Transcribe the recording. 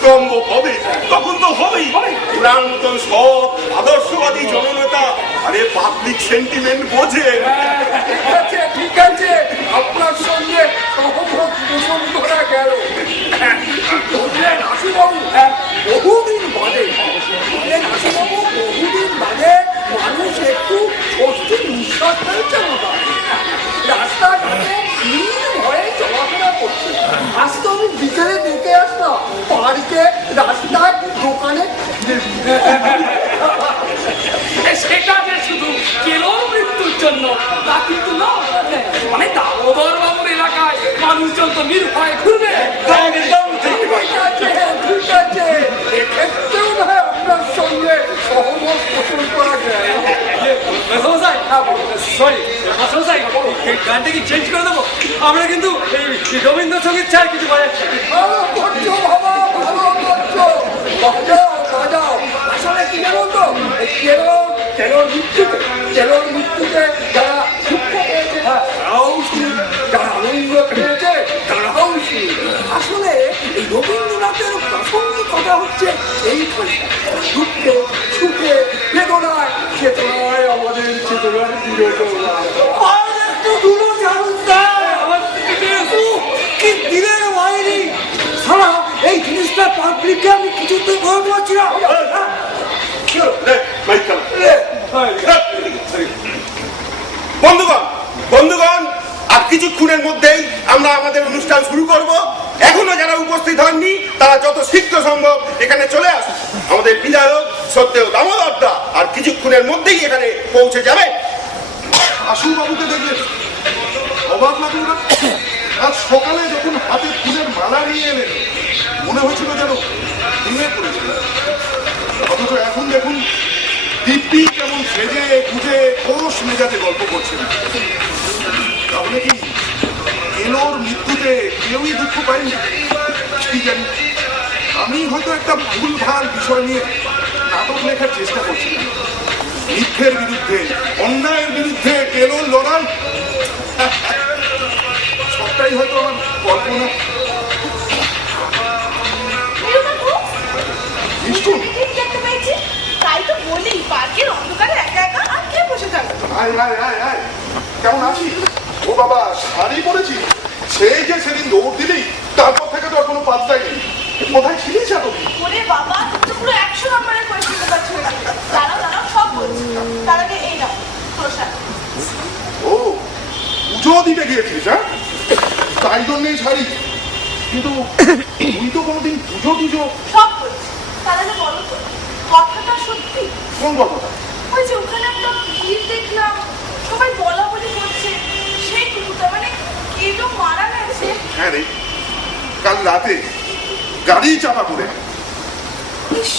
স্তম্ভ হবে, তখন তো হবেই। ওনার মতন সব আদর্শবাদী জননেতা আরে পাবলিক সেন্টিমেন্ট বোঝে। ঠিক আছে, আপনার সঙ্গে সহমত পোষণ করা গেল। বুঝলেন আশুবাবু, বহুদিন বাদে মানুষ একটু স্বস্তির নিঃশ্বাস ফেলছে না। রাস্তাঘাটে ভয়ে চলাফেরা করছে। আজ তো আমি বিকেলে দেখে আসলাম পার্কে, রাস্তায়, দোকানে। সেটা যে শুধু কেলোর মৃত্যুর জন্য তা কিন্তু না, মানে দামোদর বাবুর এলাকায় মানুষজন তো নির্ভয়ে ঘুরবে। ঠিক আছে, এক্ষেত্রেও না আপনার সঙ্গে সহমত পোষণ করা যায়। গানটা কি চেঞ্জ করে দেবো? আমরা কিন্তু এই রবীন্দ্রসঙ্গীত চাই কিছু বাজাচ্ছি। আসলে কি জানো তো, কেলোর মৃত্যুতে যারা দুঃখ পেয়েছে তারাও শুনি, যারা আনন্দ পেয়েছে তারাও শুনি। আসলে এই রবীন্দ্রনাথের প্রাসঙ্গিকতা হচ্ছে এইখানে, দুঃখে সুখে বেদনায় চেতনায় আমাদের চেতনার বিরোধনা। একটু দূর জানুন কি দিলেন বাইরে সারা এই জিনিসটা পাবলিককে আমি কিছুতে বলতে পারছি না। বন্ধুগণ, আর কিছুক্ষণের মধ্যেই আমরা আমাদের অনুষ্ঠান শুরু করব। এখনো যারা উপস্থিত হননি তারা যত শীঘ্র সম্ভব এখানে চলে আসুন। আমাদের বিধায়ক সত্যেও দামোদরদা আর কিছুক্ষণের মধ্যেই এখানে পৌঁছে যাবে। আশুবাবুকে দেখলে অবাক লাগলো না? আজ সকালে যখন হাতে ফুলের মালা নিয়ে এলেন মনে হয়েছিল যেন ভেঙে পড়েছিল, অথচ এখন দেখুন দিব্যি কেমন সেজে গুজে খোশ মেজাজে গল্প করছেন। তাহলে কি কেলোর মৃত্যুতে কেউই দুঃখ পায়নি? কি জানি, আমি হয়তো একটা ভুলভাল বিষয় নিয়ে নাটক লেখার চেষ্টা করছিলাম। মিথ্যের বিরুদ্ধে, অন্যায়ের বিরুদ্ধে কেলোর লড়াই, সবটাই হয়তো আমার কল্পনা। তাই তো বলি, পার্কের অন্ধকারে একা একা আর কে বসে থাকবে? কেমন আছিস? ও বাবা, শাড়ি পরেছি। সেই যে সেদিন দৌড় দিলি, তারপর থেকে তো আর কোনো পাত্তাই নেই। কোথায় ছিলিস এতদিন? ওরে বাবা, তো পুরো 100 নম্বরের পরিস্থিতি পাচ্ছিল না। দাঁড়াও সব বলছি। তার আগে এই নাও প্রসাদ। ও, পুজো দিতে গিয়েছিস? হ্যাঁ, তাই জন্যই শাড়ি। কিন্তু তুই তো কোনোদিন পুজো সব বলছি। তার আগে বলো তো, কথাটা সত্যি? কোন কথাটা? ওই যে ওখানে একটা ভিড় দেখলাম, সবাই বলা বলি করছে, সেই টুকুটা মানে কেউ মারা গেছে। হ্যাঁ রে, কাল রাতে গাড়ি চাপা পড়ে। ইস,